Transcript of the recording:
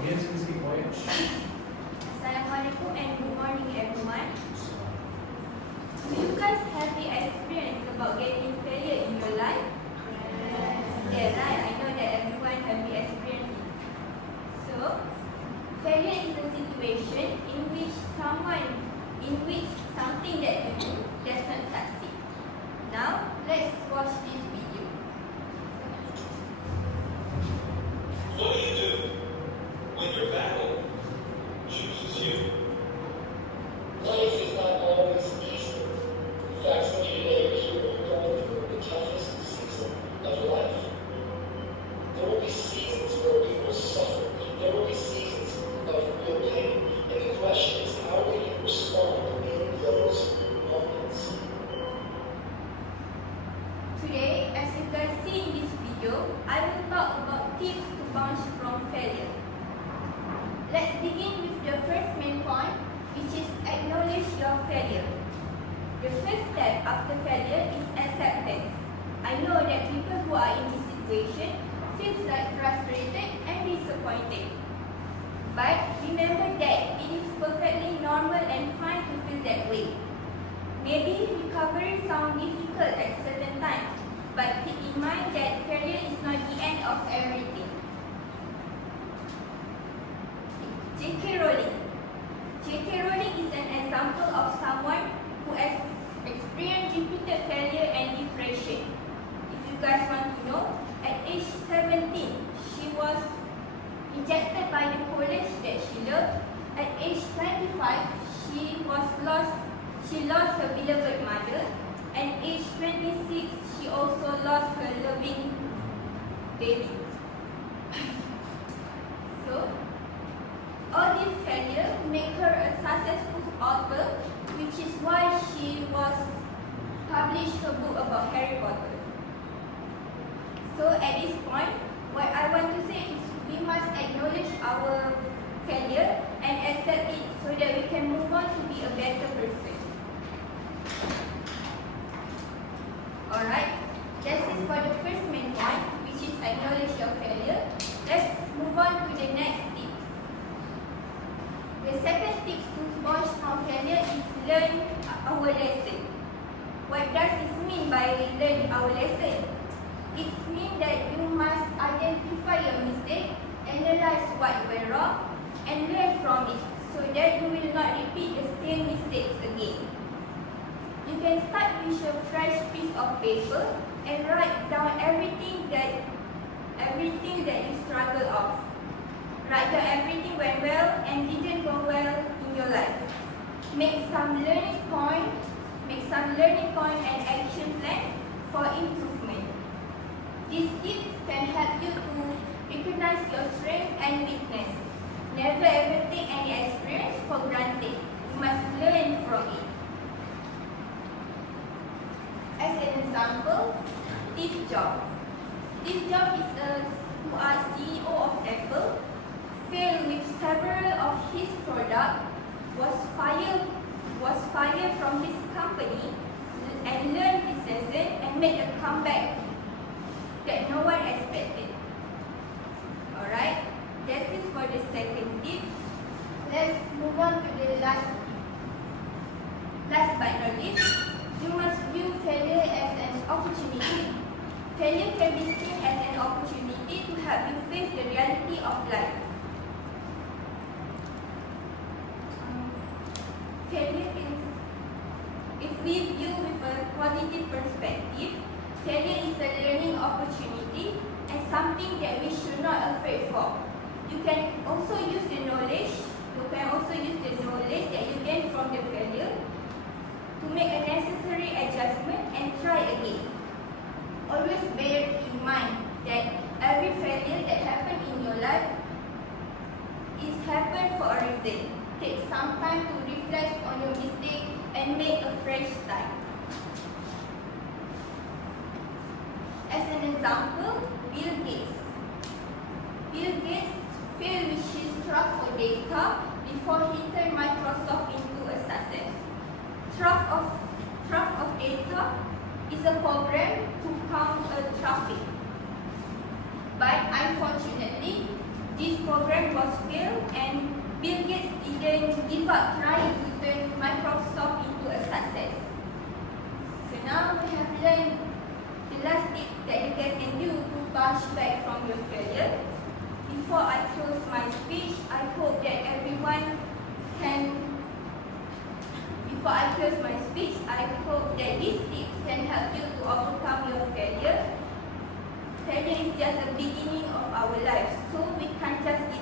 Yes, Ms. Kikoy. Assalamualaikum and good morning everyone. Do you guys have the experience about getting failure in your life? Yeah, right. I know that everyone have the experience. So, failure is a situation in which something that you do does not succeed. Now, let's watch this video. What do you do when your battle chooses you? Life is not always easy. In fact, some of you may be here going through the toughest season of life. There will be seasons where we will suffer. There will be seasons of real pain. And the question is, how will you respond in those moments? Today, as you can see in this video, I will talk about tips to bounce from failure. Let's begin with the first main point, which is acknowledge your failure. The first step after failure is acceptance. I know that people who are in this situation feel like frustrated and disappointed. But remember that it is perfectly normal and fine to feel that way. Maybe recovery sounds difficult at certain times, but keep in mind that failure is not the end of everything. J.K. Rowling. J.K. Rowling is an example of someone who has experienced repeated failure and depression. If you guys want to know, at age 17, she was rejected by the college that she loved. At age 25, she lost her beloved mother. At age 26, she also lost her loving baby. So, all this failure made her a successful author, which is why she was published her book about Harry Potter. So at this point, what I want to say is we must acknowledge our failure and accept it so that we can move on to be a better person. Alright, this is for the first main point, which is acknowledge your failure. Let's move on to the next tip. The second tip to bounce from failure is learn our lesson. What does this mean by learn our lesson? It means that you must identify your mistake, analyze what went wrong, and learn from it so that you will not repeat the same mistakes again. You can start with a fresh piece of paper and write down everything that you struggle of. Write down everything went well and didn't go well in your life. Make some learning point and action plan for improvement. These tips can help you to recognize your strength and weakness. Never ever take any experience for granted. You must learn from it. As an example, Steve Jobs. Steve Jobs is who are CEO of Apple. Failed with several of his products, was fired from his company, and learned his lesson and made a comeback that no one expected. Alright, that is for the second tip. Let's move on to the last tip. Last but not least, you must view failure as an opportunity. Failure can be seen as an opportunity to help you face the reality of life. Failure is, if we view with a positive perspective, failure is a learning opportunity and something that we should not afraid for. You can also use the knowledge that you gain from the failure to make a necessary adjustment and try again. Always bear in mind that every failure that happens in your life is happened for a reason. Take some time to reflect on your mistake and make a fresh start. As an example, Bill Gates. Bill Gates failed with his trust for data before he turned Microsoft into a success. Trust of data is a program to count traffic. But unfortunately, this program was failed and Bill Gates didn't give up trying to turn Microsoft into a success. So now we have learned the last tip that you guys can do to bounce back from your failure. Before I close my speech, I hope that everyone can. Before I close my speech, I hope that these tips can help you to overcome your failure. Failure is just the beginning of our lives, so we can't just